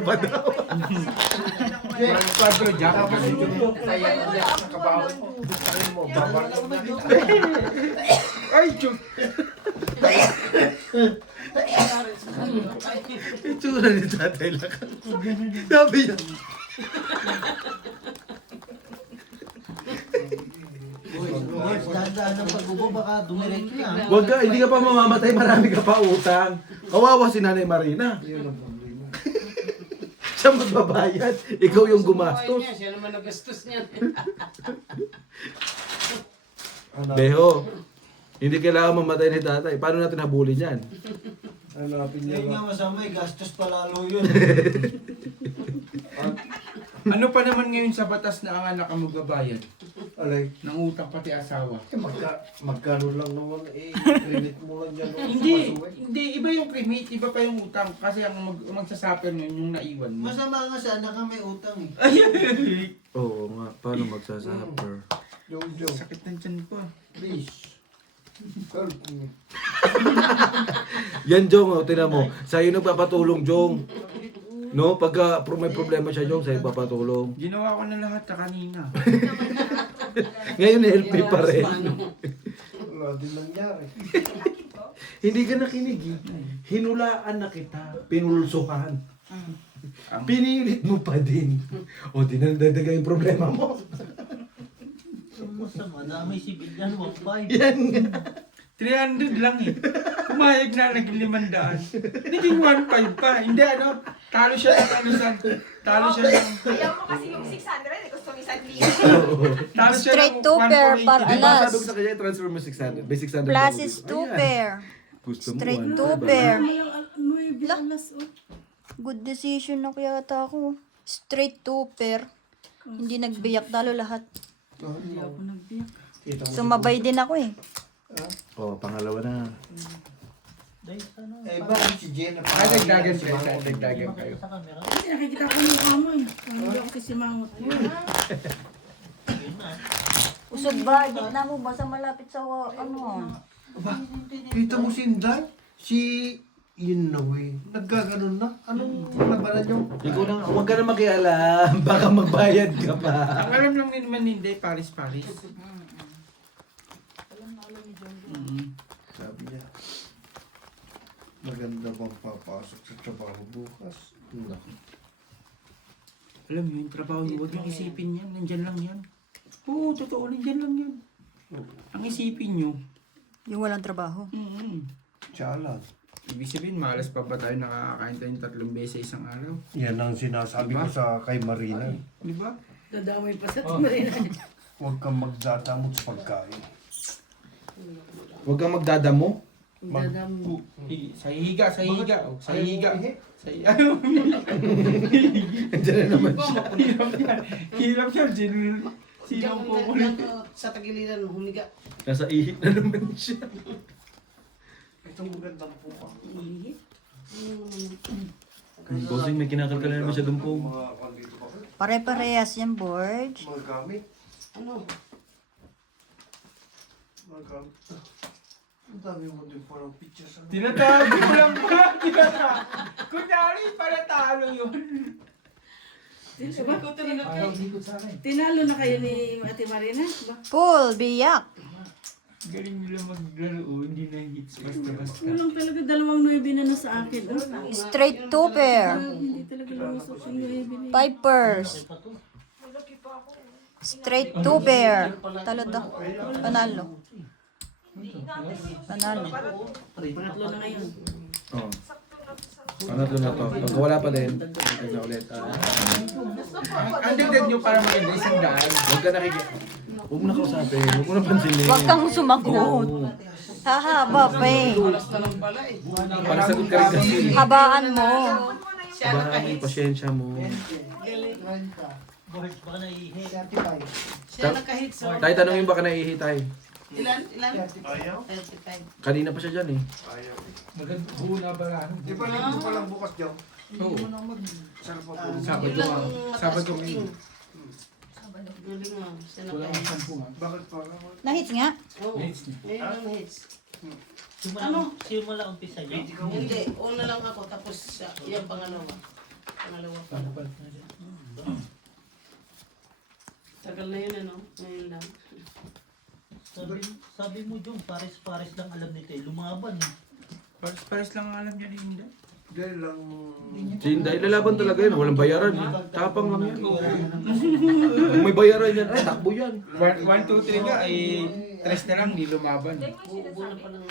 ba daw? Pablo Jack. Kasi yung kaya niya sa kabawan mo. Gusto mo, babarang na kita. Ay, Diyos. Itsura ni Tatay Lakang. Sabi niya. Dahan-dahan ng pag-ubo, baka dumiretso yan. Huwag ka, hindi ka pa mamamatay, marami ka pa utang. Kawawa si Nanay Marina. Siya magbabayad, ikaw yung gumastos. Siya naman nagastos niya. Beho, hindi kailangan mamatay ni Tatay. Paano natin habulin yan? Hanapin niya Yan ba? nga masama eh, gastos pa lalo yun. Ano pa naman ngayon sa batas na ang anak ang magbabayad? Alay, Nang utang pati asawa. magkano lang naman credit mo lang dyan. Hindi, iba yung cremate, iba pa yung utang. Kasi ang magsasuffer nun yung naiwan mo. Masama nga sana ka may utang eh. Oo nga, paano magsasuffer? Jojo, Sakit ng tiyan ko. please. Help me. Yan, Jong, oh, tinan mo. Sa'yo nagpapatulong, Jong. No, pagka may problema siya, Jong, sa'yo papatulong. Ginawa ko na lahat ka kanina. Ngayon, help me pa rin. Wala din nangyari. Hindi ka nakinig, eh. Hinulaan na kita, pinulsuhan. Pinilit mo pa din. O, di na nadadaga yung problema mo. Masama, dami sibilyan, 1.5. Yan. 300 lang eh. Pumayag na naging 500. Naging 1.5 pa. Hindi ano, talo siya ng ano sa... Talo siya ng... Ayaw mo kasi yung 600, gusto mo 1,000. Talo siya Straight ng to pair 1,480. para Di ba alas. sabi ko sa kanya, transfer mo 600. May 600. Plus daw. is 2 Ayan. pair. Gusto mo, Straight ano, 2 diba? pair. Lah. Good decision na kaya ata ako. Straight 2 pair. Hindi nagbiyak talo lahat. Kita mo Sumabay din ako eh. Oh, pangalawa na. Eh, bakit si Jenna? Ah, dagdagan kayo. Dagdagan kayo. Sa camera, Kasi nakikita ko yung mukha mo eh. Hindi ako sisimangot. yun na. Usog ba? Gitna mo ba sa malapit sa ano? Kita mo si Inday? Si Inaway. Nagkaganon na? Anong labanan nyo? Ikaw na, huwag ka na makialam. Baka magbayad ka pa. Ang alam lang din naman hindi, Paris-Paris. Sabi niya, maganda bang papasok sa trabaho bukas? Naku. Alam mo yung trabaho niyo, huwag yung isipin yan. Nandyan lang yan. Oo, totoo, nandyan lang yan. Ang isipin nyo, Yung walang trabaho. Siya lang. ibig sabihin, malas pa ba tayo nakakain tayo 3 beses isang araw? Yan ang sinasabi ko sa kay Marina. Di ba? Dadamay pa sa tumarina. Huwag kang magdadamot sa pagkain. Huwag kang magdadamo. Sa higa. Oh, sa higa. Sa higa. Diyan na naman siya. Hirap yan. Sinong kukulit? Sa tagiliran, humiga. Nasa ihip na naman siya. Itong magandang pupa. Bossing, may kinakalkal na naman siya dumpong. Mga kandito pa kayo. Pare-parehas yan, board. Mga gamit. Ano? Mga gamit. Ang dami mo din parang pictures. Ano? Tinatago ko lang pala. Kunyari, para talo yun. Diba? Tinalo na kayo ni Ate Marina? Ba? Full biyak. Galing nila maglaro, hindi na hits basta-basta. Kulang talaga 2.9 na sa akin. Oh. Straight 2 pair. Hindi talaga lumusok yung 9 na. 5 pairs. Straight 2 pair. Talo to. Panalo. Panalo. Pangatlo na ngayon. Oh. Pangatlo na to. Pag wala pa din, ito na ulit. Ang dagdag nyo para maganda, 100. Huwag ka nakikita. Huwag mo na kausapin. Huwag mo na pansinin. Huwag kang sumagot. Hahaba pa eh. Panasagot ka rin kasi. Habaan mo. Bahan mo, pasyensya mo. Board, baka naihi. Siya nakahits. Oh. Tayo, tanongin baka naihi tayo. Ilan? Ayaw? 35. Kanina pa siya dyan eh. Ayaw. Buo na ba lang? Di ba linggo pa lang bukas dyan? Oo. Sarap pa po. Sabado nga. Sabado ngayon. Galing mo. Siya Wala akong nakahits. 10 nga. Bakit pa lang? Nahits nga. Oo. Hits niya. Ngayon ang hits. Simula umpisa niyo. Hindi. Una lang ako tapos siya. Yung pangalawa. Pangalawa pa. Tagal na yun ano, ngayon lang. Sabi mo, Jong, pares-pares lang alam nito eh. Lumaban eh. Pares lang ang alam niya ni Inday. Dahil lang... Si Inday, lalaban talaga yun. Walang bayaran. Tapang lang yan. Kung may bayaran yan, ay takbo yan. 1, 2, 3 nga, tres na lang, di lumaban. Buo na pa lang.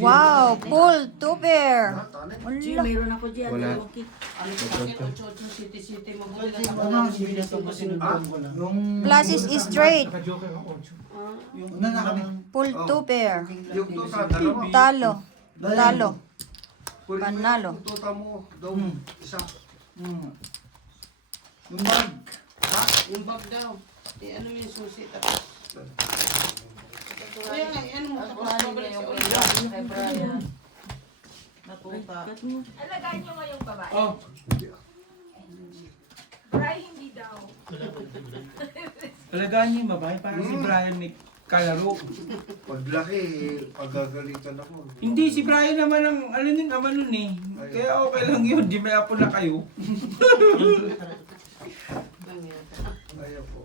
Wow, pool, 2 pair. G, Wala. mayroon ako dyan. Wala. Okay. Ano sa akin, 8-8 city, mabuti na ako. Ano, sinunod ko sinunod ko lang. Yung... Pluses is straight. Naka-joker ako. Yung una na kami. Pool, 2 pair. Yung tuta, dalawa. Talo. Talo. Kunin mo Panalo. yung tuta mo. Daw, isa. Yung bag. Yung bag daw. Ano yung susi tapos. Kaya nga, ano mo, tapos babalik sa ulit. Kay Brian. Natuta. Alagaan niyo ngayong babae. Oh, Bray, hindi daw. alagaan niyo yung babae para si Brian may kalaro. Paglaki, pagagalitan ako. Hindi, si Brian naman ang, ano nun, naman nun eh. Kaya okay lang yun, di may apo na kayo. Ayaw ko.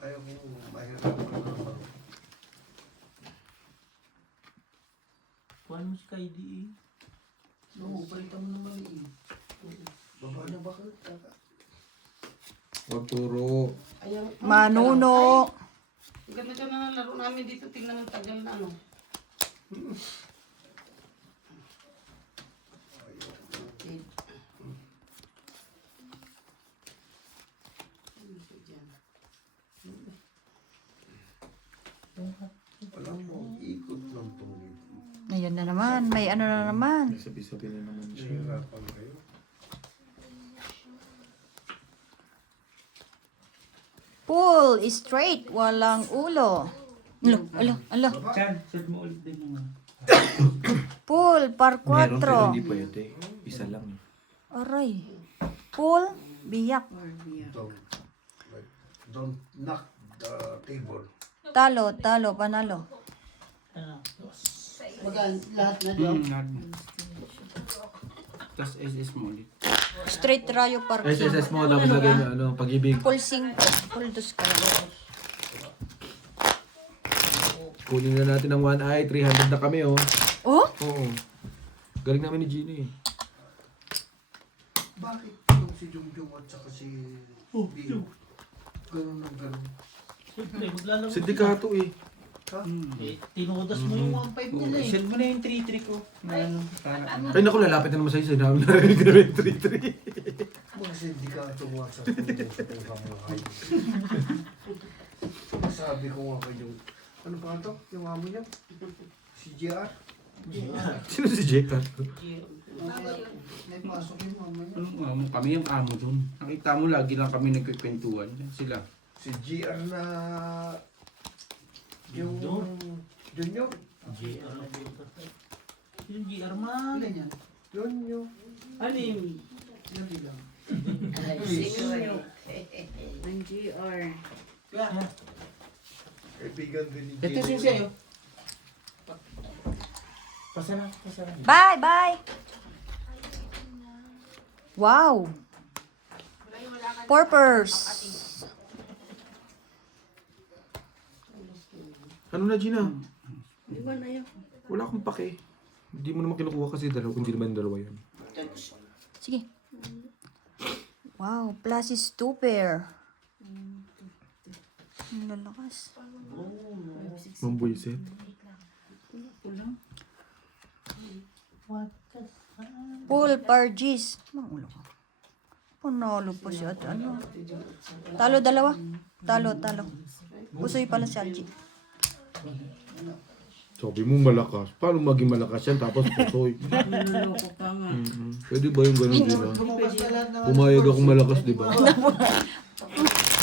Ayaw ko mahirap na. Kuhan mo si Kaidi eh. No, palitan mo ng mali eh. Baba na ba kayo? Huwag turo. Ayan. Manuno. Ang ganda na ng laro namin dito. Tingnan ng tagal na ano. Alam mo, ikot ng tungit. Ayun na naman. May ano na naman. Sabi-sabi na naman siya. Nahirapan kayo. Pool is straight. Walang ulo. Alo. Chan, set mo ulit din mga. Pool, par Meron pero 4. hindi pwede. Isa lang. Aray. Pool, biyak. Don't knock the table. Talo, panalo. Baga, lahat na daw. Tapos SS mo ulit. Straight rayo par SSS mo, dapat lagay mo, ano, pag-ibig. Pool 5. Pool 2 kaya. Kunin na natin ang 1 eye, 300 na kami, oh. Oh? Oo. Galing namin ni Gino, eh. Bakit yung si Jungjung at saka si Bio? Ganun ng ganun. Siyempre, maglalaro. Sindikato, eh. Eh, tinudas mo yung 1.5 nila eh. Set mo na yung 3-3 ko. Na ano, para ano. Ay, naku, lalapit na naman sa'yo. Sinabi na rin kami 3-3. Mga sindikato nga sa kung mga kayo. Sabi ko nga kayo, ano pa ito? Yung amo niya? Si JR? Sino si Jeka? May pasok yung amo niya. Anong amo? Kami yung amo dun. Nakita mo, lagi lang kami nagkikwentuhan. Sila. Si JR na... Yung... Junior? GR. Yung GR man. Junior. Ano yung... Sino ang GR. Kaibigan din ni Ito JR. siya yun. Pasara. Bye. Wow. Purpose. Ano na, Gina? Di ba na yun? Wala akong pake. Hindi mo naman kinukuha kasi dalawa, hindi naman dalawa yan. Sige. Wow, plus is 2 pair. Ang lalakas. Mambuisit. Pool par G's. Mangulo ka. Panalo pa siya. At ano? Talo dalawa. Talo. Usoy pala si Algie. Sabi mo malakas. Paano maging malakas yan tapos pusoy? Naloloko ka nga. Pwede ba yung ganun, Gina? Bumukas na lahat ng... Pumayag akong malakas, di ba?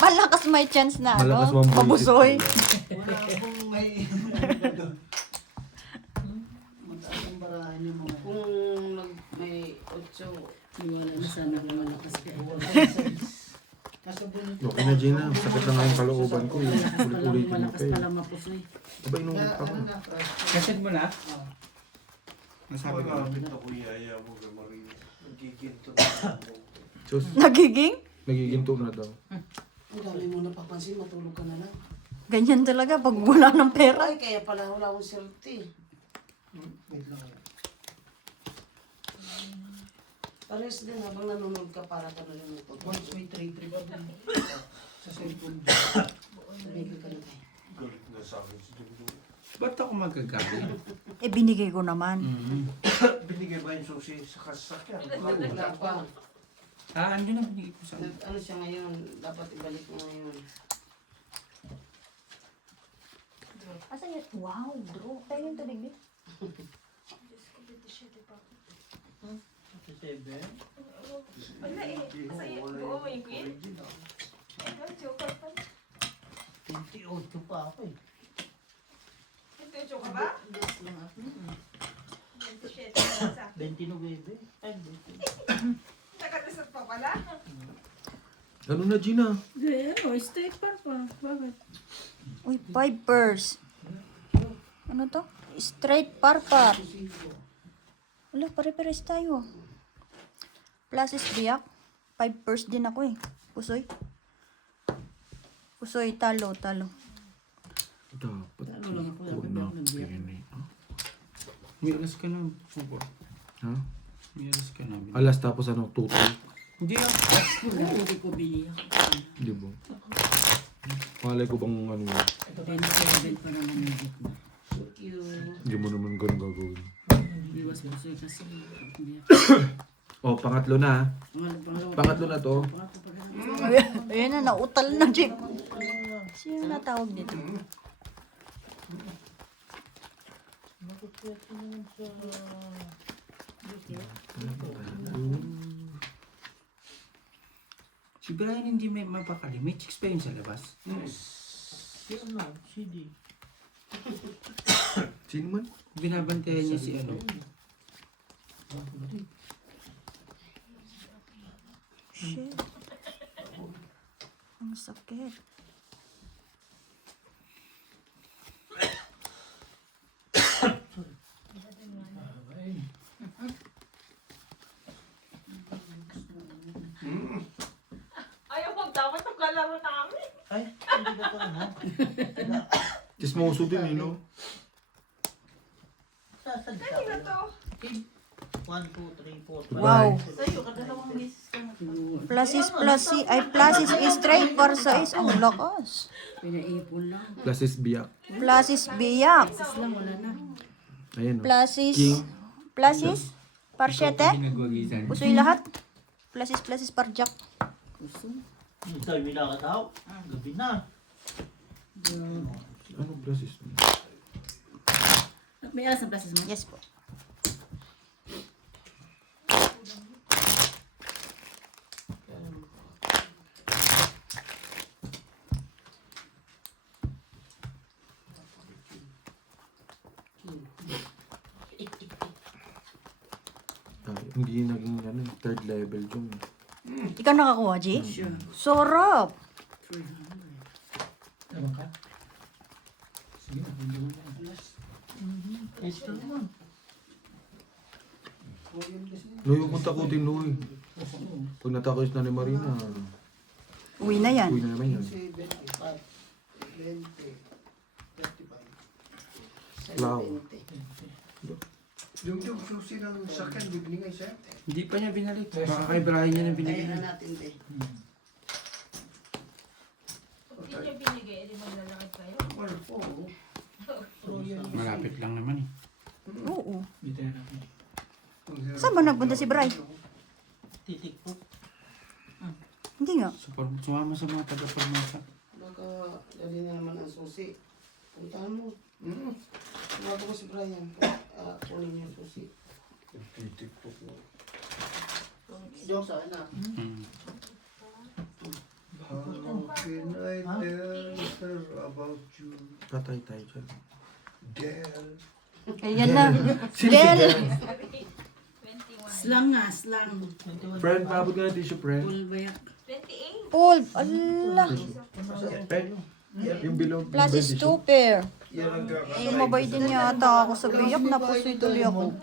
Malakas may chance na Malakas ano? mambuisit. Mabusoy. Wala akong may... Mataas ang barahan yung mga... Kung may 8, Iwala na sana kung malakas ka. Okay na, Gina. Sakit na nga yung kalooban ko. Eh. Ulit-ulitin mo Malakas kayo. pala mapusoy. Diba inulit pa ko? Kaset mo na? Nasabi ko. Magamit ako yaya mo kay Maria. Nagiginto. Sus, Nagiging? nagiginto na daw. Ang dami mo napapansin, matulog ka na lang. Ganyan talaga pag wala ng pera. Ay, kaya pala wala akong swerte. Wait lang. Pares din, habang nanonood ka para ka nalulungkot. Once may trade-trip ako sa cellphone. Tumigil ka na tayo. Galit na sa akin si Dundo. Ba't ako magagalit? Eh, binigay ko naman. Binigay ba yung susi sa kasakyan? Wala pa. Ando na binigay ko sa Ano siya ngayon, dapat ibalik mo ngayon. Asan yun? Wow, bro. Tayo yung tubig. Wala eh. Sa'yo, buo mo yung queen? Ito, joker pa. 28 pa ako eh. Ito, joker ba? Yes lang ako. 27 na sa 29. Ay, 20. Nakatasot pa pala. Ano na, Gina? Hindi, ano, steak pa pa. Bakit? Uy, 5 purse. Ano to? Straight parpar. Wala, pare-pares tayo. Plus is biyak. 5 purse din ako eh. Pusoy. Pusoy, talo. Dapat Ano lang ako, ko dapat na ako nagbiyak. pinay. Miras ka na. Subo. Ha? Miras ka na. Alas tapos ano, tutoy. Hindi ah. Hindi ko biniyak. Di ba? Malay ko bang ano yun. 27 pa naman yung book mo. Thank you. Hindi mo naman ganun gagawin. Iwas mo sa'yo kasi. Biyak. Oh, pangatlo na. Pangatlo na to. Ayan na, nautal na, Jim. Sino na tawag dito? Si Brian hindi may mapakali. May chicks pa yun sa labas. Yung ano, CD. Sino man? Binabantayan niya si ano. Shit. Ang sakit. Ayaw magdapat ng kalaro namin. Ay, hindi na to ano. Chismoso din eh, no? Sasadya Kanina to. 1, 2, 3, 4, 5. Wow. Sa'yo, kadalawang beses ka na. Plus is straight para sa is. Ang lakas. Pinaipon lang. Plus is biyak. Plus is biyak. Beses lang, wala na. Ayun, no? Plus is... King. Plus is... Parsyete. Pinagwagisan. Pusoy lahat. Plus is parjak. Puso. Sabi mo nakataw. Gabi na. Ano plus is? May alas ang places mo? Yes po. Hindi naging ano, third level yung. Ikaw nakakuha, G? Sarap. Tama ka? Sige na, hindi mo na. Extra naman. No, yung kung takutin, no eh. Pag natakos na ni Marina, Uwi na yan. uwi na naman yan. 25, 20, 35. Wow. Yung susi ng sakyan, bibinigay sa'yo. Hindi pa niya binalik. Baka kay Brian niya na binigay. Kaya na natin, te. Pag di niya binigay, edi maglalakad kayo. Well, po. Malapit lang naman eh. Oo. Dito yan ako. Saan ba nagpunta si Bray? Titik po. Hindi nga. Sumama sa mga taga-pagmasa. Baka dali na naman ang susi. Puntahan mo. Bago mo si Brian. Kunin yung susi. Titik po po. Diyan sa na. How can I tell her about you, Patay tayo dyan. Del? Ayan na. Sino si Del. Del? 21. Slang nga, slang. Friend, paabot ka na tissue, friend. Pulbayak. 28. Paul. Ala. Friend, yung bilog. Plus is 2 pair. Yan ang Eh, mabay din yata ako sa biyak. Napusoy tuloy ako.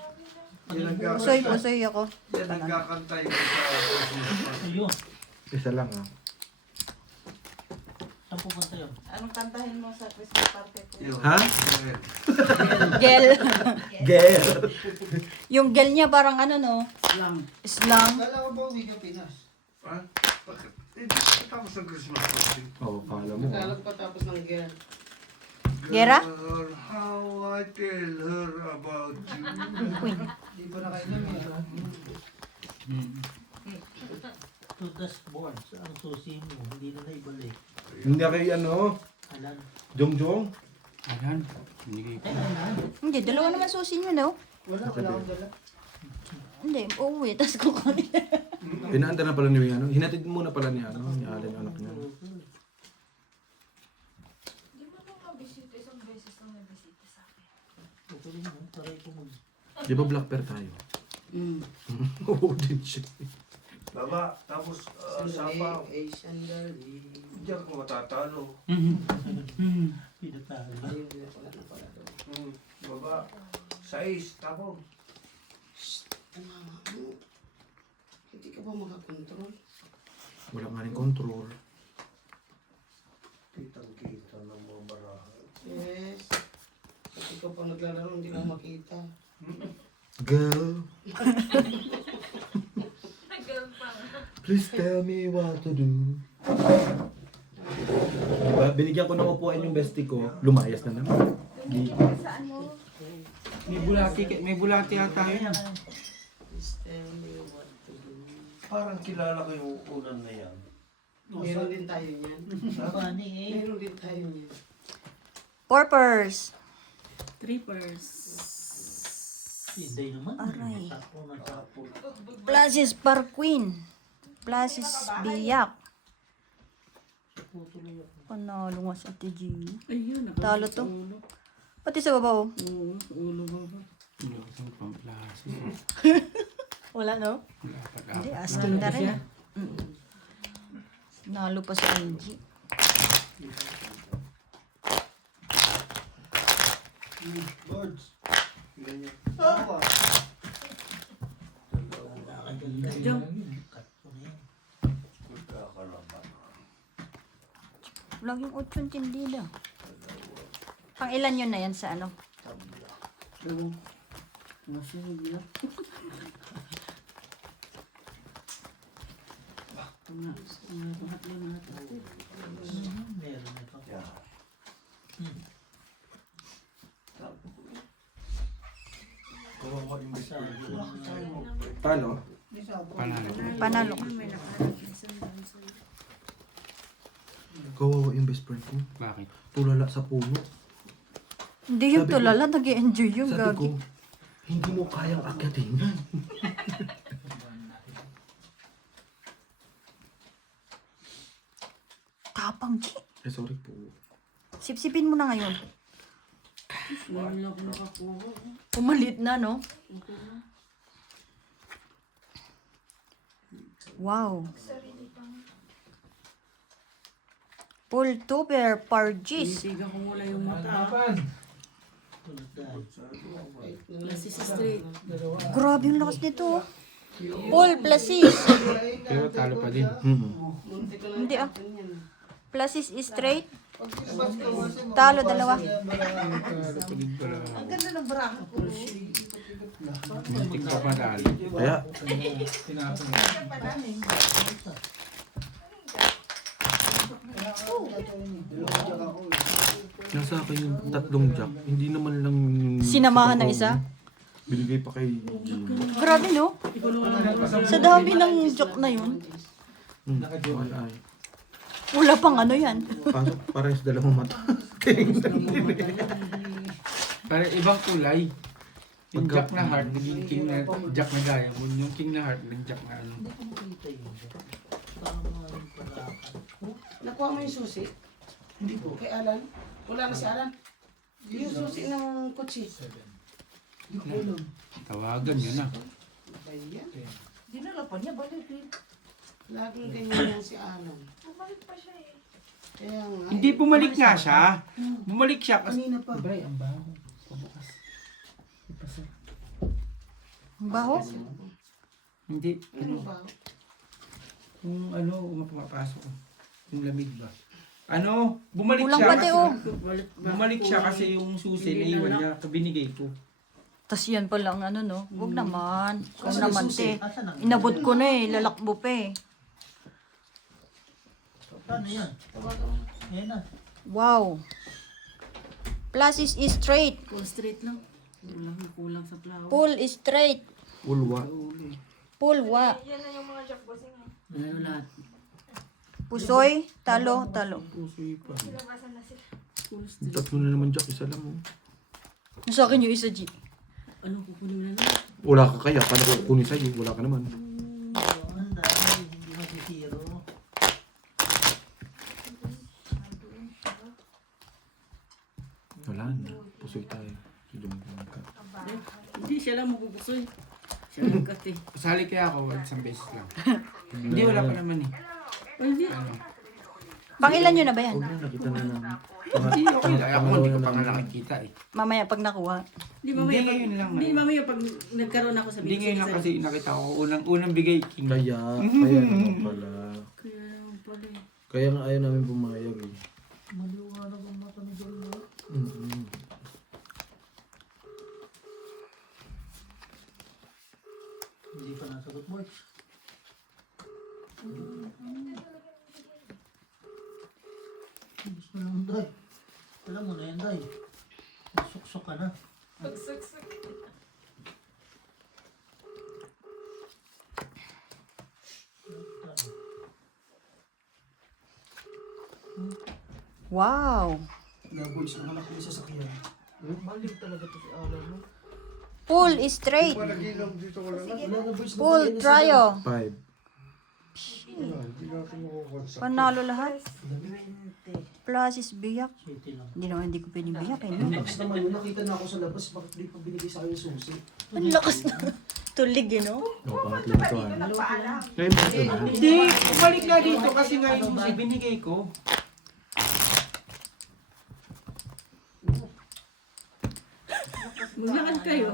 Pusoy ako. Yan nagkakantay ko sa Christmas party. Ayun. Isa lang ah. Saan pupunta yun? Anong kantahin mo sa Christmas party ko? Yun. Ha? Yun. Gel. Girl. Yung gel niya parang ano no? Lang. Slang. Kala ko ba uwi ka Pinas? Ha? Bakit? Eh, tapos ng Christmas party. Oo, kala mo. Kala ko pa tapos ng girl. Gera? Girl, how I tell her about you. Queen. Di pa na kayo namin. To dashboard. Ang susi mo. Hindi na naibalik. Hindi kay ano, Alan. Jongjong. Ayan. Hindi Ay, alan. Hindi, dalawa naman susi niyo no? Wala akong dala. Hindi, uuwi, tapos kukunin. Pinaanda na pala ni ano. Hinatid muna pala ni ano, ni Alan yung anak niya. Di ba nung nabisita, isang beses lang nabisita sa akin? Tutuloy mo. Taray ko mag... Di ba black pair tayo? Oo din siya. Baba, tapos sapaw. Asian girlie. Diyan ko matatalo. Pinatalo. Ayun, wala na pala doon. Baba, 6, tapos. Ano mo? Hindi ka ba makakontrol? Wala nga rin control. Kitang-kita ng mga barahan. Yes. Pag ikaw pa naglalaro, hindi mo makita. Girl, Nag-girl pa. please tell me what to do. Diba? Binigyan ko ng upuan yung bestie ko. Lumayas na naman. Saan mo? May bulati ata yun. Please tell me what to do. Parang kilala ko yung unan na yan. Meron din tayo niyan. Funny eh. Meron din tayo niyan. Purpers. Trippers. Hindi naman. Aray. Tapo na tapo. Plasis Parquin. Plasis Biyak. Tutuloy ako. Panalo nga sa Ate G. Ayun, Talo to. Pati sa babaw. Oo, ulo mo ba? Isang pamplasa. Wala no? Hindi, asking na rin. Nalo pa sa LG. Birds. Ganyan. Jump. Cut ko na yan. Magkakalaban. Laging 8 tindida. Pang ilan yun na yan sa ano? Masyag na. Meron na ito. Yeah. Kawawa yung best friend ko. Paano? Panalo. Panalo. Kawawa yung best friend ko. Bakit? Tulala sa puno. Hindi yung Sabi ko- tulala, nag-i-enjoy yung Sabi ko, gagi. hindi mo kayang akyatin yan. Tapang G. Eh, sorry po. Sipsipin mo na ngayon. Wala ako nakakuha. Pumalit na, no? Wow. Full tuber Pargis. Titigan ko mula yung mata. Tulad dahil. Lasis straight. Grabe yung lakas nito. Full plasis. Pero talo pa din. Munti ko na Hindi ah. yan. Plasis is straight. Talo dalawa. Ang ganda ng braha ko. Muntik pa panalo. Kaya, nasa akin yung tatlong jack. Hindi naman lang yung... Sinamahan na isa? Binigay pa kay Jim. Grabe, no? Sa dami ng joke na yun. Ay. Wala pang ano yan. Pasok, parehas dalawang mata. Para ibang kulay. Yung Pagka- jack na heart, naging king na jack na diamond. Yung king na heart, naging jack na ano. Hindi ko makita yun. Tama yung palakan. Nakuha mo yung susi? Hindi po. Kay Alan? Wala na si Alan? Yung susi ng kotse. Tawagan yun na. Ayan. Dinala pa niya, bakit eh? Laging ganyan lang si Alan. Bumalik pa siya eh. Kaya nga. Hindi bumalik nga siya. Bumalik siya kasi Kanina pa. Ang baho. Hindi. Ano ba? Kung pumapasok. Yung lamig ba? Bumalik Kulang siya pati, kasi, oh. bumalik siya kasi yung susi na iwan niya, binigay ko. Tas yan pa lang, no? Huwag naman. Huwag Asan naman, yung susi? te. Asan ang Inabot ko na eh. Lalakbo pa eh. Paano yan? Ayan na. Wow. Plus is straight. Full straight lang. Kulang sa flower. Pull is straight. Ulwa. Pull wa. Yan na yung mga job bossing. Ano lahat? Pusoy, talo, talo. Pusoy pa. Sinubasan na sila. Full straight. Tatlo na naman, Jack. Isa lang. Oh. Nasa akin yung isa, G. Ano kukunin mo na lang? Wala ka kaya. Paano ko kukunin sa'yo? Wala ka naman. Ang dami. Hindi masisiro. Wala na. Pusoy tayo. Lumang ka. Hindi, siya lang mabubusoy. Siya lang kate. Sali kaya ako, isang beses lang. Hindi, wala pa naman eh. Ay, hindi. Pangilan nyo na ba yan? Huwag na, nakita na namin. Hindi, okay lang. Ako, hindi ko pa nga nakikita eh. Mamaya pag nakuha. Hindi, Hindi, mamaya. ngayon lang. Hindi, mamaya pag nagkaroon ako sa Hindi ngayon lang kasi nakita ko unang bigay king. Kaya naman pala. Kaya naman pala eh. Kaya nga ayaw namin pumayag eh. Maliwanag ang mata ni Jolio. Hindi pa nasagot mo. Gusto lang, Day. Alam mo na yan, Day. Suksok ka na. Pagsuksok. Wow. Naboys ang anak ko sa sakyan. Balik talaga to si Alan, no? Pull is straight. Nag-ilong dito ko lang. Pull, tryo. 5. Hindi natin makukonsa. Panalo lahat. Plus is biyak. City lang. Hindi naman, hindi ko pwedeng biyak eh. No? Next naman yun, nakita na ako sa labas, bakit di pa binigay sa akin yung susi? Ang lakas na. Tulig eh, no? O, pangatlo na to. Dito nagpaalam. Ngayon pa ito na. Hindi, bumalik nga dito kasi nga yung susi binigay ko. Maglakad kayo.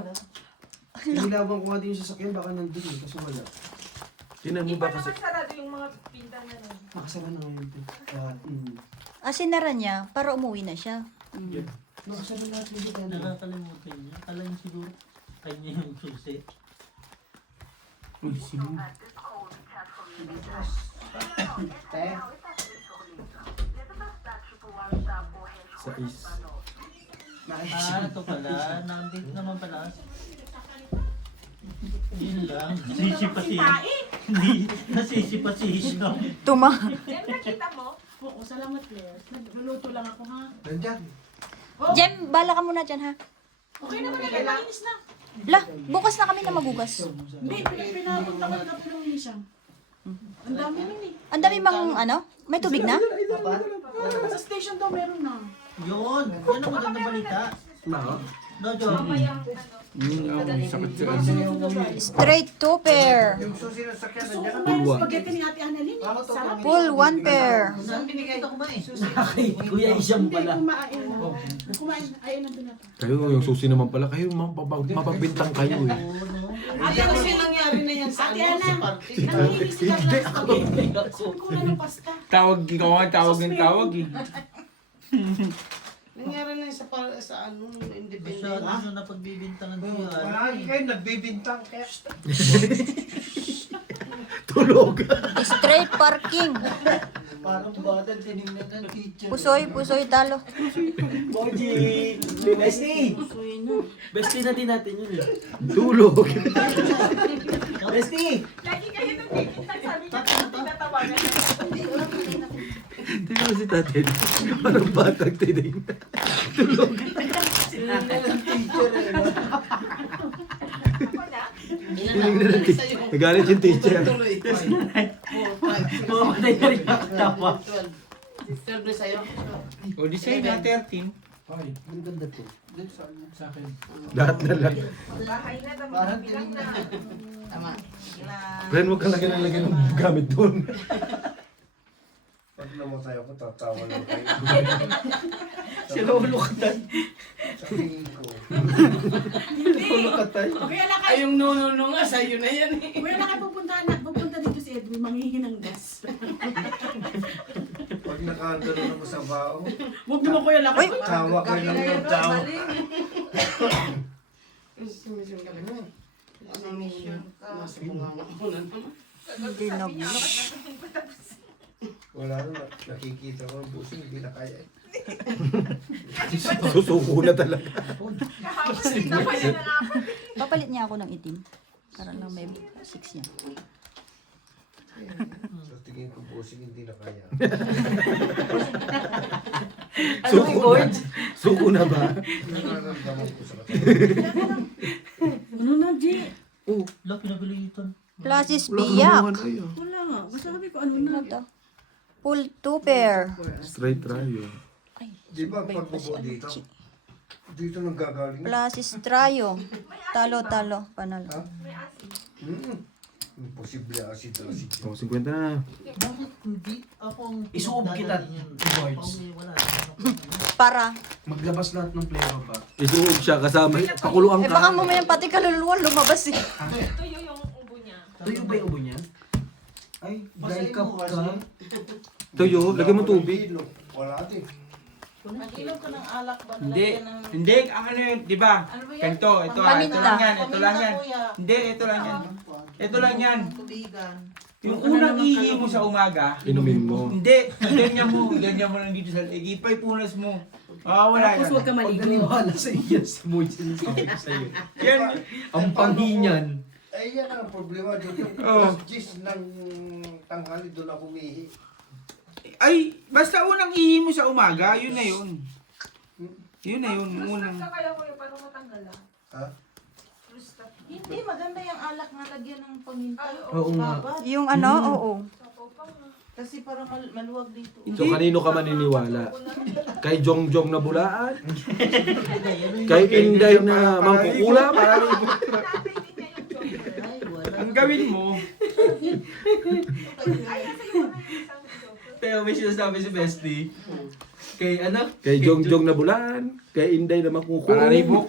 Hinilaban ko nga din yung sasakyan, baka nandun eh, kasi wala. Tinan mo Hindi ba pa kasi... naman sarado yung mga pintan na nun. Nakasara na ngayon ito. Sinara niya para umuwi na siya. Nakasara lahat yung dito. Nakakalimutan niya. Akala niya siguro kanya yung susi. Uy, sino? Sa is. Ito pala. Nandito naman pala. Yun lang. Nasisipa-sihis. Hindi. Nasisipa-sihis lang. Tuma. Jem, nakita mo? Oo, salamat, Claire. Nagluluto lang ako, ha? Nandyan. Jem, bala ka muna dyan ha. Okay naman na, malinis na. La, bukas na kami na magugas. Hindi, pinapunta ko na po ng isang. Ang dami nun eh. Ang dami bang ano? May tubig na? Sa station daw meron na. Yun. Yan ang maganda balita. No, John. Mamayang Sakit sa ano. Straight 2 pair. Yung susi ng sakyan Gusto nandyan. ko kumain ng spaghetti ni Ate Annalyn. Sarap. Pull 1 pair. Saan binigay ito kumain? Kuya Isam Hindi, kumain na. Kumain, ayun nandun na. Kayo, yung susi naman pala. Kayo, mapagbintang kayo eh. Ate Ana, kasi nangyari na yan sa Ate Ana, nangihinis ka lang sa spaghetti. Kulang ng pasta. Tawag, ikaw nga tawag ng tawag eh. Nangyari na yun sa ano, Masyado independent. nyo na pagbibintangan siya. Palagi kayo nagbibintang. Kaya Tulog. Straight parking. parang bata tinignan ng teacher. Pusoy, talo. Boji! Bestie! Bestie na din natin yun eh. Tulog. Bestie! Lagi kayo nagpipintang, sabi niya, tinatawagan. Tingnan mo si tatay. Parang batang tinig. Tulog. Tinignan ng teacher eh. no? Ako na? Tinignan ng teacher. Nagalit yung teacher. Pumatay na rin ako tawa. 12 na sa'yo. O, di sa'yo na 13. Ang ganda to. Sa akin. Lahat na lang. Bahay na, Parang bilang na. Tama. Friend, huwag ka lagyan ng gamit doon. Pag namatay ako, tatawa lang kayo. Si Lolo Katay. Sa tingin ko. Lolo Katay. Kuya na Ay, yung no nga, sa'yo na yan eh. Kuya na kayo pupunta dito si Edwin, manghihingi ng gas. Pag nakahanda na naman sa bao, Huwag naman kuya lakad. tawa kayo lang ng tawa. Mission ka rin eh. Mission ka. Nasa bunganga ko na naman. Hindi nag-vlog. Wala na, nakikita ko ang busing, hindi na kaya. Susuko na talaga. Kahapon nakita ko yan na ako. Papalit niya ako ng itim. Para lang may 6 niya. Sa tingin ko busing, hindi na kaya. Suko na. Suko na ba? Nararamdaman ko sa katawan. Ano na, G? Lo, pinabili ito. Plus is biyak. Wala nga. Basta sabi ko ano na. Ano to? Pull 2 pair. Straight tayo. Ay, Di ba sabay pag pa si bubo dito? Archie. Dito nang gagaling. Plus is trayo. Talo, panalo. Ha? Imposible acid. Oh, 50 na. Bakit hindi ako ang... Isuob kita, boards. Wala. Para. Maglabas lahat ng flavor ba? Isuog siya kasama. Pakuluan Eh ka. baka mamaya pati kaluluwa lumabas eh. Tuyo yung ubo niya. Tuyo ba yung ubo niya? Ay, dry cup ka. Tuyo, lagyan mo tubig. Wala din. Mag-inom ka ng alak ba? Hindi, ang ano yun, di ba? Ganito, ito lang yan, ito lang yan. Hindi, ito lang yan. Ito lang yan. Yung unang ihi mo sa umaga, Inumin mo. hindi, ganyan mo lang dito sa leg, ipay-punas mo. Wala Tapos huwag yan. ka maligo. Naniwala sa iya, si Moji sa'yo. Yan, ang panghinyan. Eh, yan ang problema. Doon yung Oh. gis ng tanghali doon ako umihi. Ay, basta unang ihi mo sa umaga, yun na yun. Yun na yun, unang. Basta kaya ko yung paano matanggal ah. Ha? Hindi, maganda yung alak na lagyan ng paminta. Oo nga. Yung ano, oo. Kasi para maluwag dito. So kanino ka maniniwala? Kay Jongjong na bulaan? Kay Inday na mangkukulam? Ang gawin mo, Ay, nasa iyo na yung isang joker. pero may sinasabi si Bestie, kay ano? Kay Jongjong na bulaan? Kay Inday na mangkukulam? Palaribok.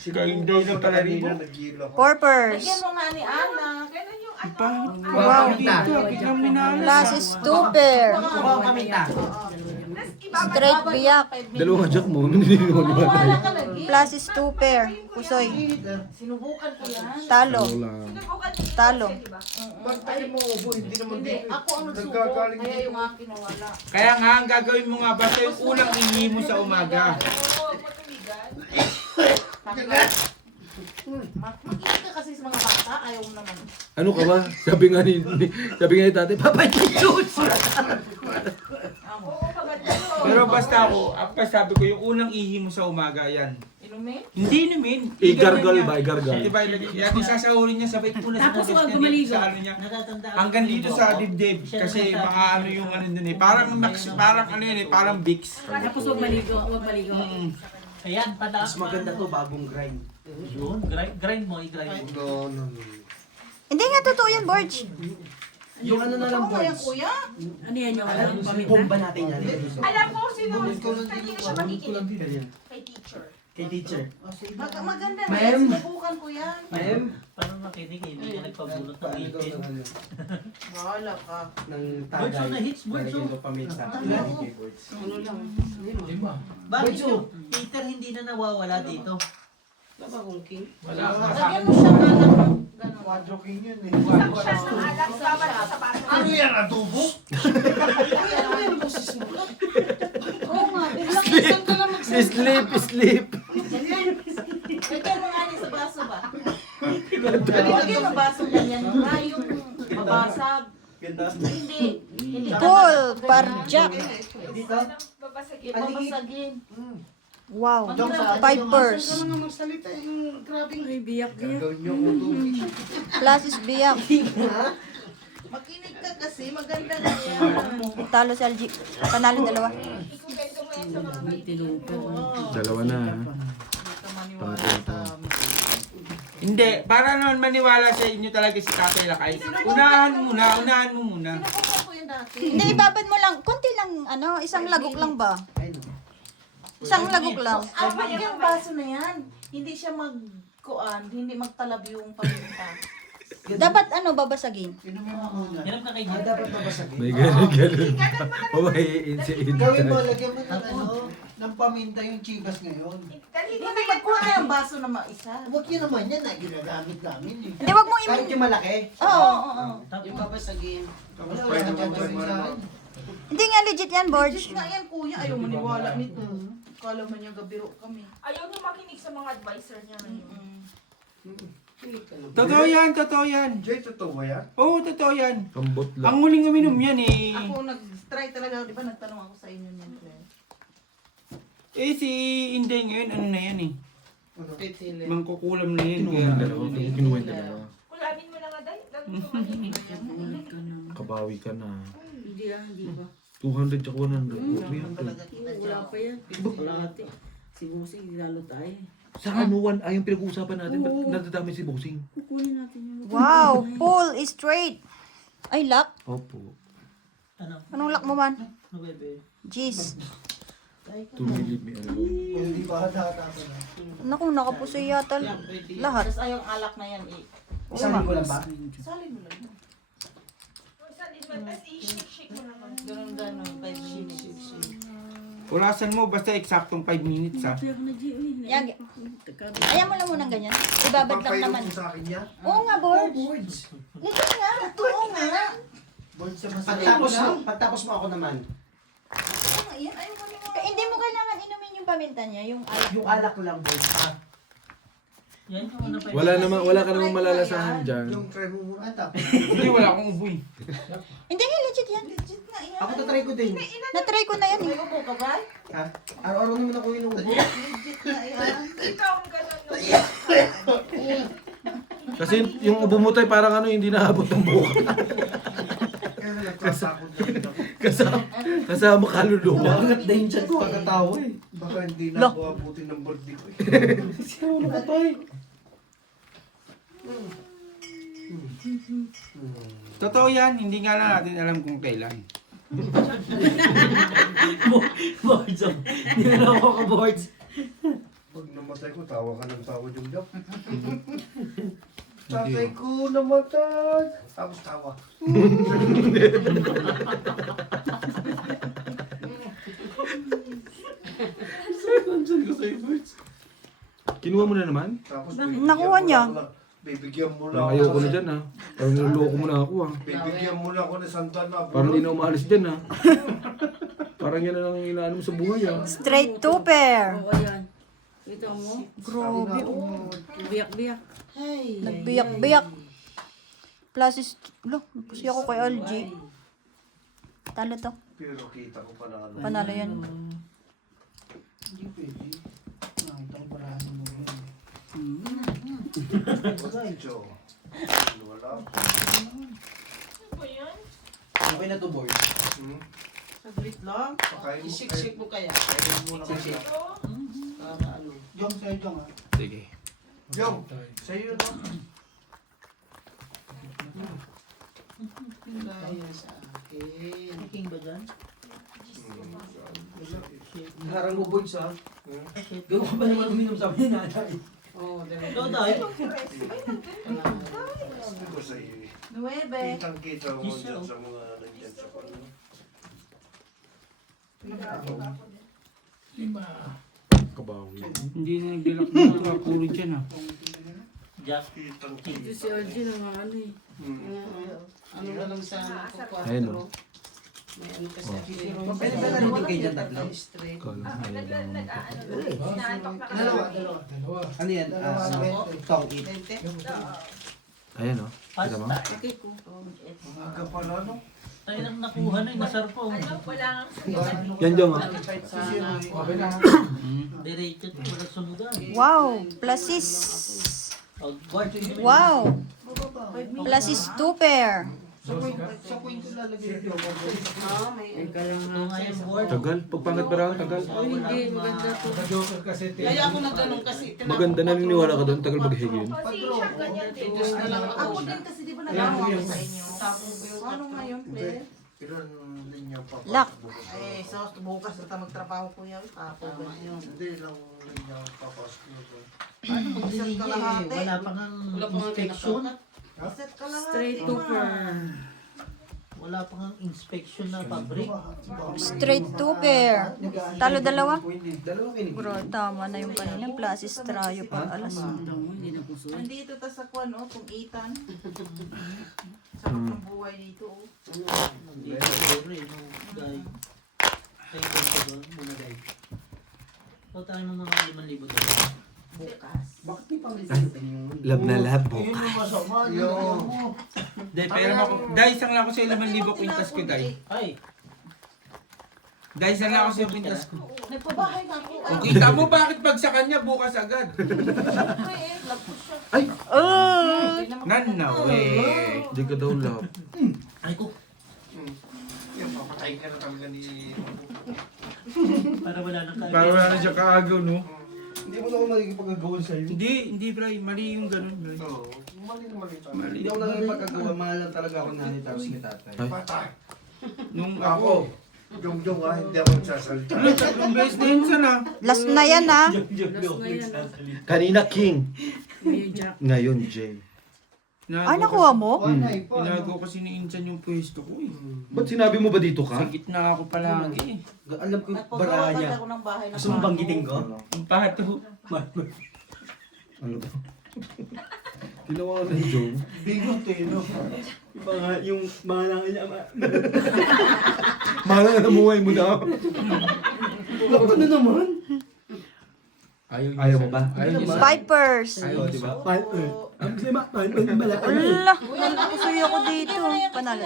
Kay Inday na palaribok. Nag-yelo ako. Porpers. Lagyan mo nga ni Ana. Ganun yung ano. Wow. Dito, biglang minalas. Plus is 2 pair. Kuha kami ta. Tapos ibabalik. Straight biyak. Dalawang jack mo, naniniwala ba tayo? Ka lagi. Plus is 2 pair. Pusoy. Sinubukan ko yan. Talo. Sinubukan niyo Talo. siya, diba? Ba't tayo mo ubo? Hindi naman Hindi, dito. ako ang nagsubo. Nagkagaling Kaya dito. yung akin nawala. Kaya nga, ang gagawin mo nga, basta yung unang ihi mo sa umaga. Oo, matumigan. Makinig ka kasi sa mga bata, ayaw mo naman. Ano ka ba? Sabi nga ni tatay, Papa Chuchus! Oo, maganda yun. Pero basta ako, sabi ko, yung unang ihi mo sa umaga, yan. Inumin? Hindi namin. Igargal ba? Igargal. Diba, yan yung sasahurin niya, sabay punas Tapos punas huwag niya gumaligo. sa ano niya. Natatandaan. Hanggang dito sa dibdib. Kasi baka ano yung ano dun eh. Parang ano yun eh, parang Vicks. Tapos huwag maligo, huwag maligo. Ayan, pala. Mas maganda to, bagong grind. Yun, grind mo, i-grind mo. No. Hindi nga totoo yan, Borge. Yung ano na lang, Ano yan, kuya? Ano yan yung paminta? bomba natin yan. Alam ko sino, kanina siya makikinig. Kay teacher. Kay teacher. Maganda na Ma'am. yan, sinubukan ko yan. Ma'am, Parang nakinig, hindi ka nagpabulot ng ipin. Bahala ka. ng Birds on the hits, birds on. paminta. Ano lang. Bakit yung Peter hindi na nawawala dito? Wala ba kong king? Wala. Lagyan mo siya kalang gano'n. Quadro king yun eh. Isang siya ng alak, babalik ko sa baso. Ano yan, adobo? Ay, ano yung boses mo? Oo nga, biglang isang ka lang magsalita. Sleep! Lagyan mo nga niya sa baso ba? Lagyan mo baso ganyan. Yung mabasag. Hindi. Hindi. Pull parjak. Babasagin. Babasagin. Wow. Mahirap. 5 pairs. Ikaw na magsalita yung grabing Gagawin niyo ako tubig. Plus is biyak. Makinig ka kasi, maganda na yan. Talo si LG. Panalo dalawa. Ikukwento mo yan sa mga kaibigan. Dalawa na. Hindi, para naman maniwala sa inyo talaga si Tatay Lakay. Unahan mo muna. Sinubukan ko yan dati. Hindi, ibabad mo lang. Konti lang, ano, isang lagok lang ba? Isang lagok lang. Apat yung baso na yan. Hindi siya hindi magtalab yung paminta. Dapat ano, babasagin. Inumin mo muna. Hirap ka kay Ah, dapat mabasagin. May ganun-ganun pa. Mamahiin si Gawin mo, Inday. lagyan mo ng ng paminta yung chivas ngayon. Dali ko Hindi, na magkuha ka ng baso na isa. Huwag yun naman yan, ginagamit namin eh. Hindi, wag mong Kahit yung malaki. Oo. Yung babasagin. Tapos Wala, pwede wala mo dyan pa kasi sa akin. Hindi nga legit yan, Borge. Legit nga yan, kuya. Ayaw maniwala nito. Kala man niya gabiro kami. Ayaw niyo makinig sa mga advisor niya ngayon. Totoo yan, totoo yan. Jay, totoo ba yan? Oo, totoo yan. Kambot lang. Ang huling uminom yan eh. Ako nag-try talaga, di ba nagtanong ako sa inyo niyan, Claire? Eh si Inday ngayon, ano na yan eh. Pitili. Mangkukulam na yan. Kinuha yung dalawa. Kinuha yung dalawa. Kulamin mo na nga dahil. Lagi ko makinig. Kabawi ka na. Hindi ba? 200 tsaka 100. Talaga kita dyan. pa yan. Kalahati. Si Busing, lalo tayo. Sa anuan ay yung pinag-uusapan natin. Ba't nadadami si Bossing? Kukunin natin yun. Wow, pull is straight. Ay, lock. Opo. Ano? Anong lock mo man? Ano, bebe? Jeez. 2 leave me alone. Hindi ba nakatato na? Naku, nakapusoy yata lahat. Tapos ayaw alak na yan eh. Isang linggo lang ba? Salin mo lang. Saan din man, tapos i-shake mo naman. Ganun, 5 minutes. Urasan mo, basta eksaktong 5 minutes ha. Tiyak na, G. Uy, Yan. Ayaw mo lang munang ganyan. Ibabad lang Papainom naman. mo sa akin yan? Oo nga, Borge. Boards. Legit nga. Oo nga. Boards sa Pagtapos mo ako naman. Oo nga, yan. Ayaw mo niya. Hindi mo kailangan inumin yung paminta niya, yung alak. Yung alak lang, boys. Yan yung ano pa. Wala ka namang malalasahan dyan. Yung try mo muna. tapos. Hindi, wala akong uboy. Hindi nga, legit yan. Legit nga yan. Ako tatry ko din. Na-try ko na yan eh. May upo ka ba? Ha? Araw-araw naman ako inuubo. Legit nga yan. Ikaw ang ganun. No? Kasi yung ubo mo tayo parang ano, hindi naabot ng buhok. Kaya nagtatakot din ako. Kasama kaluluwa. Angat na yung chat ko, kakatawa eh. Baka hindi na ako abutin ng birthday ko eh. Sino ka tayo? Totoo yan, hindi nga lang natin alam kung kailan. Boards. Hindi na lang ako ka-boards. Pag namatay ko, tawa ka ng tawa yung jump. Tatay ko namatay. Tapos tawa. Kinuha mo na naman? Tapos Nakuha niya. Bibigyan mo Parang lang ayoko na dyan ha. Parang niloloko mo na ako ha. Bibigyan mo lang ako ng sandal na. Parang hindi na umaalis dyan ha. Parang yan na lang ang inaano mo sa buhay ha. Straight to pair. Oo, yan. Ito mo. Grabe, oh. Biyak-biyak. Nagbiyak-biyak. Plus is... Lo, kasi ako kay LG. Talo to. Pero kita ko pa na. Panalo yan. Hindi pwede. Nakita ko parang mo yun. Wala yung Joe. Wala. Ano ba yan? Okay na to, boys. Saglit lang. Pakain mo. I-shake mo kaya. Pakain mo na kasi. Ito? Para ano. Jong, sa'yo Jong ha. Sige. Joe, sa'yo na. Kaya sa akin. King ba dyan? Harang mo, boys, ha? Gawa ka ba naman uminom sa amin, nanay? Oo, dahil. Ito dahil. Sabi ko sa iyo eh. 9. Kitang-kita mo dyan sa mga nandyan sa kanya. Kabawi. Hindi na nagdalak ng mga puro dyan ha. Jack. Ito Kitang-kita. si RG na nga ano eh. Ano na lang sa kwarto. Ayun o. May ano kasi ako. Pwede ba narinig kayo dyan tatlo? Straight. Kala Ah, ayaw lang. Inaantok na kasi. Dalawa. Ano yan? Tong eat. 20? Ayan o. Kita mo? Pasta. Okay ko. Aga pala, no? Tayo nang nakuha na yung nasar po. Ano, wala nga. Yan Jong ha. Diretso ito. Wala sunugan. Wow, plus is... Oh, boards. Wow, plus is 2 pair. Sa point ko lalagay yung Ah, may Ika lang Ito nga yung board. Tagal. Pagpangat ba raw? Tagal. Oh, hindi. Maganda to. Kaya ako nagtanong kasi. Maganda, naniniwala ka doon. Tagal maghigil. Kasi siya ganyan din. Reduce na lang ako. Ako din kasi di ba nagawa ko sa inyo. Tapos ano nga yun, Claire? Ilan linya papasok Lock. bukas? Ay, so bukas na tayo magtrabaho kuya. Tapos yun. Hindi, ilang linya papasok bukas? Ano, mag-isat Hindi ka eh, lahati. wala pa nga Wala pa nga inspection. Isat ka lahati. Straight to ma. per. Wala pa nga inspection na pabrik. Straight to pair. Talo dalawa? Dalawa kinig. Bro, tama na yung kanina. Plus Estrayo pa alas. Hindi na puso. Nandito ta sa kwan, oh, tungitan. Sarap ng buhay dito, oh. Hindi ko siguro eh, no, guy. Ay, ganito doon, muna guy. So, tayo ng mga 5,000 doon. Bukas. Bakit may pamilitan yung... Love na love Yun yung masama. Yun. Dahil pero ako, dahil isang lang ako sa 5,000 kwintas ko, dahil. Ay, Dahil isang lang ako sa kwintas ko. Nagpabahay na ako. Kung kita mo bakit pag sa kanya, bukas agad. Siyempre eh, lapos siya. Oh! Hindi naman Nanawe. Hindi ka daw love. ay ko. Yan, papatayin ka na talaga ni... Para wala nang kaya. Para wala na siya kaagaw, no? Hindi mo na ako magigipag-agawan sa'yo. Hindi, Bray. Mali yung ganun, Bray. Oo, mali na mali tayo. Mali. Hindi ako nakikipag-agawan. Mahal lang talaga ako nanay tapos ni tatay. Patay. Nung Ako, ako, Jong-jong ha, hindi ako nagsasalita. ano, 3 beses na yun sana. Last na yan ha. Last na yan. Kanina King. Ngayon, Jack. Ngayon Jay. Ah, nakuha mo? Inago kasi ni Insan yung pwesto ko eh. Ba't sinabi mo ba dito Sa ka? gitna ako palagi eh. Alam ko, Nagpagawa baraya. ako ng bahay na Gusto mo banggitin ko? Yung pato. Ano ba? Ginawa ng Joe. Bigot eh, no? Yung mga niya. Mahal nga namuhay mo daw. Ako na naman. Ayaw mo ba? Ayaw niya sa... Vipers. Ayaw, di ba? Ang lima, malaki. Ala, nakusuyo ako dito. Panalo.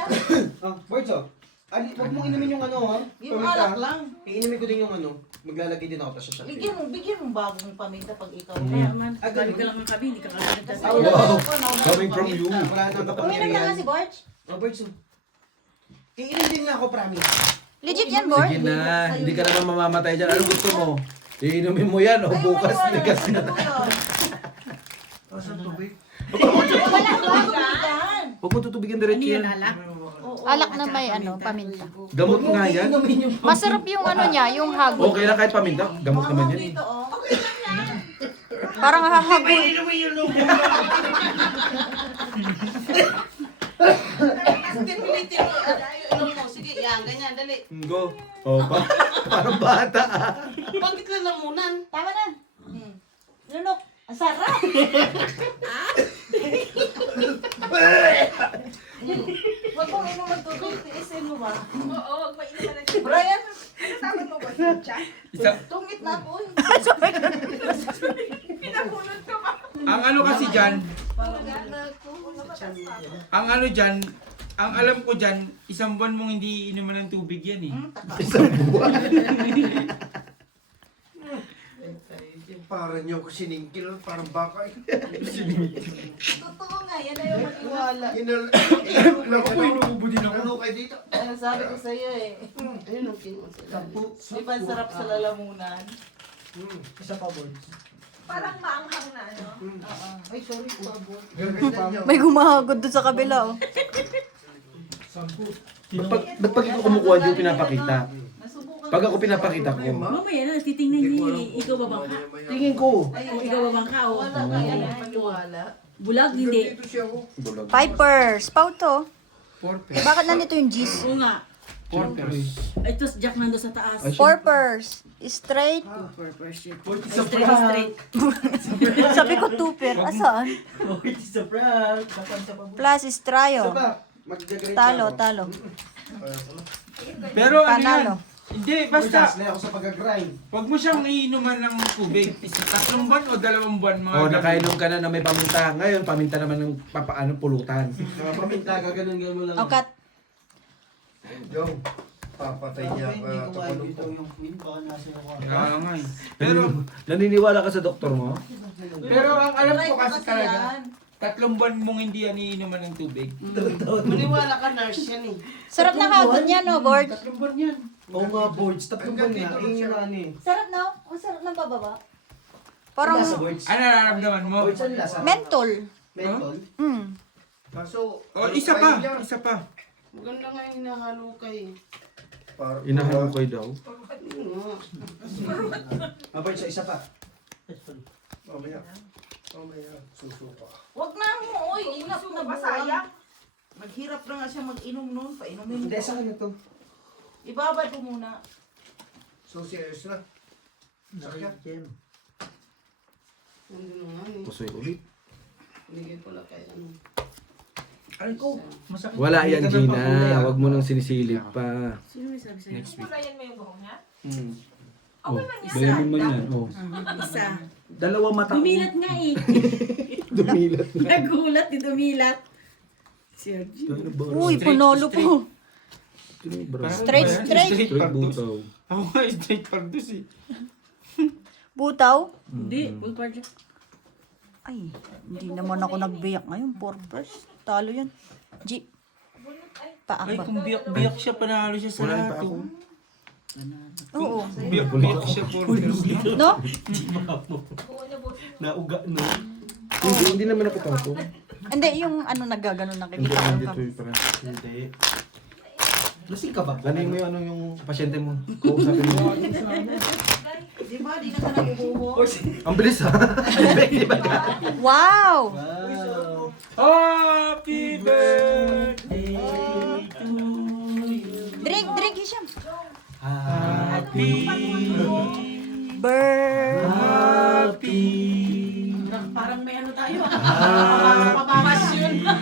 Ah, Birds, oh. Ali, huwag mong inumin yung ano, ha? Yung Paminta. alak lang. Iinumin ko din yung ano. Maglalagay din ako tapos sa shot. Bigyan mo bagong paminta pag ikaw. Kaya man, gabi ka lang ng kabi, hindi ka kaya nagsasabi. Wow. Coming from you. Wala nang kapangyarihan. Barge? Oh, Birds, oh. Iinom din nga ako, promise. Legit yan, boy. Sige na, hindi ka naman mamamatay dyan. Ano gusto mo? Iinumin mo yan o bukas ligas na. Asan tubig? Huwag mo tutubigan diretso yan. Alak na may ano, paminta. Gamot nga yan. Masarap yung ano niya, yung hagod. Okay lang kahit paminta. Gamot naman yan eh. Dito, oh. Parang hahagod. Pilitin mo. Inom mo. Sige, yan. Ganyan. Dali. Go. Oh, parang bata ah. Bakit lang namunan? Tama na. Lunok. Ang sarap. Huwag mong inom ang tubig. Tiisin mo ba? Oo, wag mainit na siya. Brian, Sabi mo ba siya? Isa, tungit na ako eh. Pinahunod ka ba? ang ano kasi dyan, ang ano dyan, ang alam ko dyan, 1 buwan mong hindi inuman ng tubig yan eh. Isang buwan. Para niyo ko siningkil, parang baka. Totoo nga, yan ayaw maniwala. Ako, inuubo din ako. Ano kayo dito? Ano sabi ko sa'yo eh. Ayun ang kinuha sila. Di ba ang sarap sa lalamunan? Isa pa, Birds. Parang maanghang na, ano? Ay, sorry po. Gaganda niyo. May gumahagod doon sa kabila, oh. Ba't pag ikaw kumukuha di ko pinapakita? Nasubukan Pag ako pinapakita ko, Mamaya na, titingnan niya, ikaw ba bangka? tingin ko. Kung ikaw ba bangka o Wala ka yan maniwala. bulag, hindi. Dito siya ako. Pipers. Pauto. 4 pesos. Bakit nandito yung G's? Oo nga. 4 pesos. Ito si Jack nando sa taas. Purpers. Straight. Purpose shit. Surprise! Straight. Sabi ko tuper. Asaan? Oh, it's a prank! Kapanta pa mo. Plus Estrayo. Isa pa, mag-degrade Talo, ako. talo. Pero ano yan? Panalo. Hindi, Basta! basta, ako sa pag-grind. wag mo siyang iinuman ng tubig. 3 buwan o 2 buwan mga Oh, ganun. nakainom ka na na may paminta. Ngayon, paminta naman ng papaano pulutan. Paminta ka, ganun mo lang. O, cut. Jong, papatay niya Hindi ko ako. kaya dito yung queen. Baka nasa ako. Kaya nga eh. Pero, Naniniwala ka sa doktor mo? pero ang alam Try ko kasi talaga, yan. 3 buwan mong hindi yan iinuman ng tubig. Maniwala ka, nurse yan eh. Sarap na hagod niya, no, Board? 3 buwan yan. Oo nga, Birds. Tatlong buwan nga. Ingin na ano eh. Sarap na. Ang sarap ng bababa. Parang Lasa, Birds. Ano nararamdaman mo? Birds, ano lasa? mentol. Menthol? Mm. Kaso, Oh, isa pa. Maganda nga yung hinahalukay. Inahalukay daw. Oo nga. Mabait sa isa pa. Mamaya. Mamaya. Susuka. Wag na mo, oy. Inap na ba sayang? Maghirap na nga siya mag-inom noon. Painumin Hindi, mo. sa kanya to. Ibabad mo muna. Susi, ayos na. Sakit. Nandun na nga eh. Pusoy ulit. Binigay pala kay ano. Aray ko. Masakit. Wala yan, Hindi ka na pakulay, Gina. ah. Huwag mo nang sinisilip pa. Sino may sabi sa'yo? Next week. Kulayan mo yung buhok niya? Hmm. Oh, Okay man yan. bayanin mo yan. Oh. Isa. Dalawa mata ko. Dumilat nga eh. Dumilat na. Nagulat ni dumilat. Si Arjun. Uy, panalo po. Straight, Parang- straight. Straight Straight pardus. butaw. Ako nga, straight pardus eh. Butaw? Hindi, full part. Ay, hindi naman ako nagbiyak ngayon. Purpose. Talo yan. G. Paa Ay, ba? kung biyak siya, panalo siya sa Wala lahat. pa ako. Oo. Biyak siya for No? Nauga, no? Hindi naman ako tapo. Hindi, yung ano nagaganon na Hindi kikita ako ko dito ka. yung parang. Hindi. Lasing ka ba? Lanin mo yung ano yung pasyente mo. Kausapin mo. Di ba? Di na ka nagubuho. Ang bilis ha. Wow! Wow! Happy birthday to Drink, drink, Hisham. Happy Birthday. Parang may ano tayo.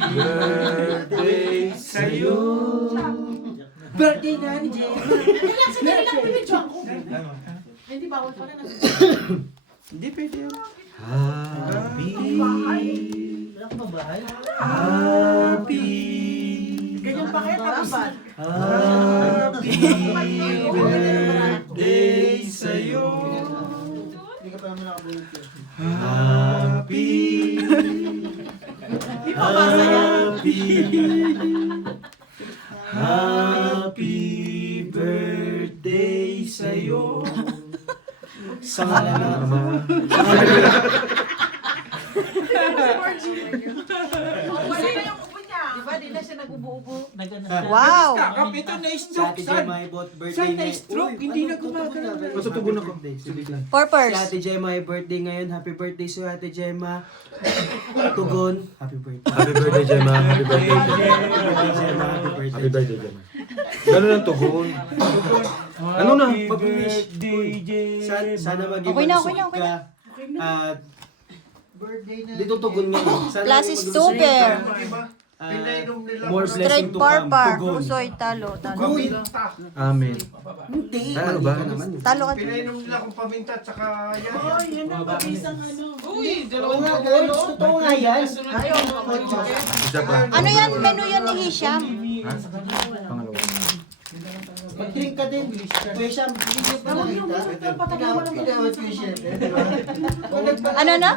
Birthday sa'yo. Birthday na ni Jay! Sandali lang, pinidyoan ko. Hindi, bawal pala na. Hindi pwede yun. Happy. Wala ka ba bahay? Happy. Ganyan pa kaya tapos na. Happy birthday sa'yo. Hindi ka pa naman nakabulot yun. Happy. Happy birthday sa'yo. Sa ngalan ng Ama. Wala na yung upo niya. Di ba? Di na siya nagububo. Wow! Kakap, ito Sa na-stroke, Ate son. Jemma, birthday Saan ngayon. na-stroke? Uy, Hindi ano, na gumagalaw. tutugon Matutugon ako. Birthday. Purpose. Si Ate Jemma, birthday ngayon. Happy birthday sa Ate Jemma. Tugon. Happy birthday. Happy birthday, Gemma. Happy birthday, Gemma. Happy Jemma, happy birthday. Happy birthday, Gemma. Ganun ang tugon. Ano na? Happy birthday, Sana maging Okay na, malusog okay na, okay ka. At Birthday na. dito tugon ngayon. Sana Plus maging is malusog super. ka. Diba? Pinainom nila. More Straight blessing to come. parpar. Tugon. Pusoy, talo. Talo. Paminta. Amen. Hindi. Ano Mali ba? ka naman. Talo ka. Pinainom nila akong paminta at saka yan. Yan ang pag-isang ano. Uy, Oo dalawang nga, boys. Totoo nga yan. Ayaw, makakotso. Isa pa. Ano yan? Menu yan ni Hisham. Ha? Pangalawa. Mag-drink ka din. Kuya Sham, hindi pa nakita. Patagawa lang. Pinawat ko siya. Ano na?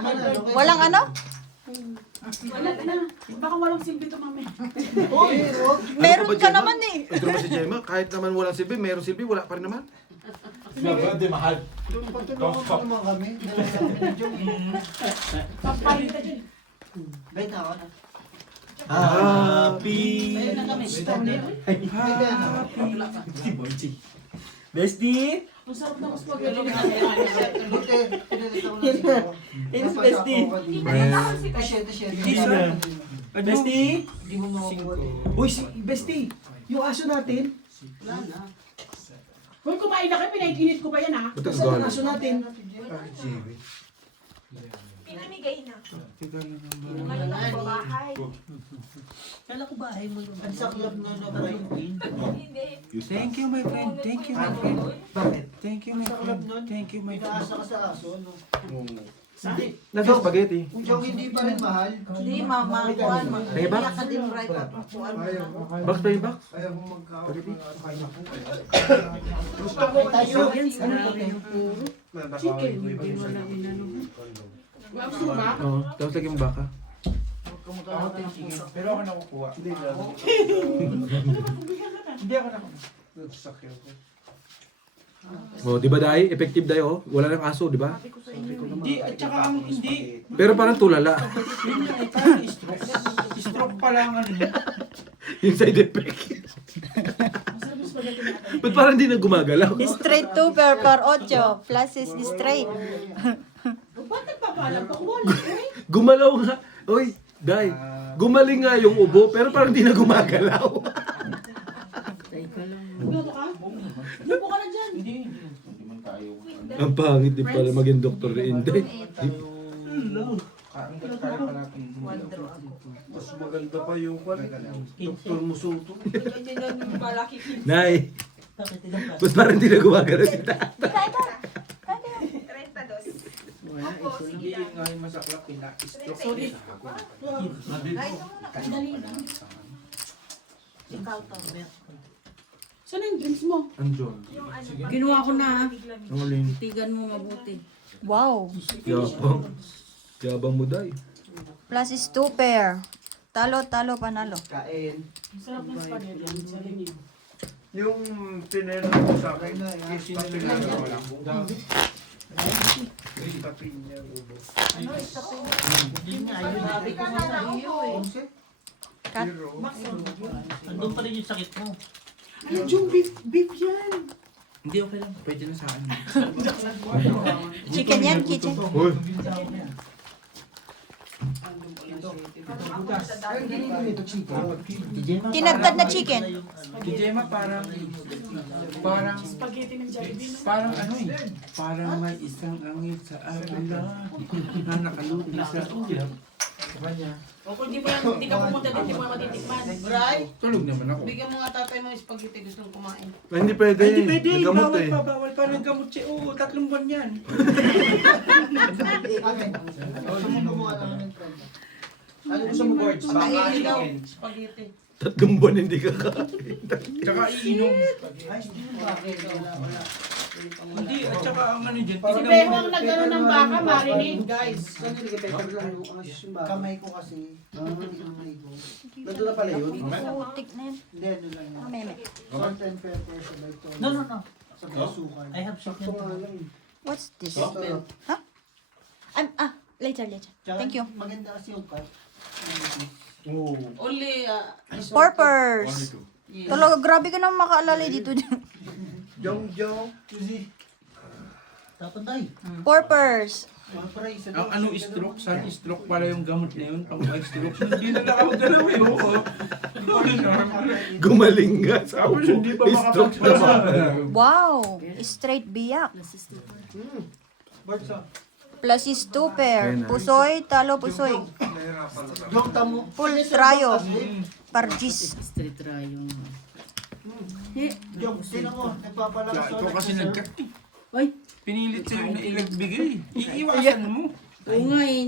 Walang ano? Wala na. Baka walang silbi ito mamaya. Meron ka naman eh. Ito naman si Gemma. Kahit naman walang silbi, meron silbi, wala pa rin naman. Doon patulungan ko naman kami. Papalit ka dyan. Bait na ako na. Happy. Ayun na kami. Bestie. Ang sarap na mas pag-galing. Buti, pinalita ko na siya. Yes, bestie. Isa. Bestie. Hindi mo makakuha. Uy, Bestie. Yung aso natin. Wala na. Kung kumain na kayo, pinainit ko pa yan ha. Ba't ang Saan ang galit? aso natin? Pinamigay na. Teka lang. Ngayon ako sa bahay. Kala ko bahay mo yung saklap na na-bright queen. Hindi. Thank you, my friend. Thank you, my friend. Bakit? Thank you, my friend. Thank you, my friend. Nag-aasa ka sa aso, no? Nasa spaghetti. Kung siyang hindi pa rin mahal, Hindi, mama. Kuhan. Ay, ba? Kaya ka din right up. Kuhan mo na. Box pa yung box? Ayaw mo magkakaroon ng kaya ko. gusto ko tayo. Chicken. Oo. Tapos lagyan mo baka. Pero ako nakukuha. Hindi ako nakukuha. Nagsakyan ko. Oh, di ba dai? Effective dai oh. Wala nang aso, di ba? Hindi, at saka ang hindi. Pero parang tulala. Yun nga, eh, parang stroke. Stroke pa lang ano niya. Yung side effect. Ba't parang di na gumagalaw? Straight 2 per 8. Flashes straight. Bakit pa pala? Pakuwala. Gumalaw nga. Oy, Day. Gumaling nga yung ubo, pero parang di na gumagalaw. Luto ka? Lupo ka na dyan. Ang pangit din pala maging doktor ni Inday. Mas maganda pa yung Dr. Musuto. Ganyan lang yung malaki Nay, ba't parang di na gumagalaw si Tata? 32. Opo, sige lang. Ngayon masaklap, pina-stroke. Sorry. Ikaw to, Bert. Saan yung drinks mo? Andyon. Yung ano, Ginawa ko na, ha? Ang alin. Tigan mo mabuti. Wow. Yabang. Yabang mo, Day. Flashes 2 pair. Talo, panalo. Kain. Sarap ng spaghetti. Ang galing yun. Yung pinero ko sa akin na is papinero ko lang. Is papinero ko. Sabi ko nga sa iyo, eh. Cut. Andun pa rin yung sakit mo. Ay, yung beef yan. Hindi, okay lang. Pwede na sa akin. Chicken yan, kitchen. Uy, Tinagtad na chicken. Si Gemma parang Spaghetti ng Jollibee. parang ano eh. Parang may isang angit sa agula na nakaluti sa ulap. O kung di ka pumunta dito, di mo matitikman. Bray, Tulog naman ako. bigyan mo nga tatay mo yung spaghetti gustong kumain. ay, hindi pwede. Ay, di pwede. Nagamot Bawal eh. pa, bawal pa. Naggamot siya. Oo, 3 buwan yan. Ano gusto mo, Gorge? Pakainin daw. Chicken. Spaghetti. 3 buwan hindi ka kain. Tsaka iinom. Hindi, at saka ang ano dyan. Si Beho ang nagano ng baka, marinig. Guys, Kamay ko kasi. nandun na pala yun. Putik na yun. Hindi, ano lang yun. Meme. Salt and pepper sa ito. No. Sa kasukan. I have salt and pepper. What's this? Sarap. Later. Tsaka Thank you. Maganda kasi yung cut. Only, Purpers. Talaga, grabe ka naman makaalalay dito. Jong. Tatay. Purpers. Ang ano stroke, sun stroke pala yung gamot na yun. Pang stroke. Hindi na nakakagalaw eh. Oo. Gumaling nga sa ubo. Hindi pa Stroke na ba? Wow. Straight biyak. Barsa. Flashes 2 pair. Pusoy, talo pusoy. Jong tamo. Full trayo. Pargis. Jong, sino mo? Nagpapalakas. Ikaw kasi nagkat eh. Ay. Pinilit sa'yo na ilagbigay. Iiwasan mo. Oo nga, eh.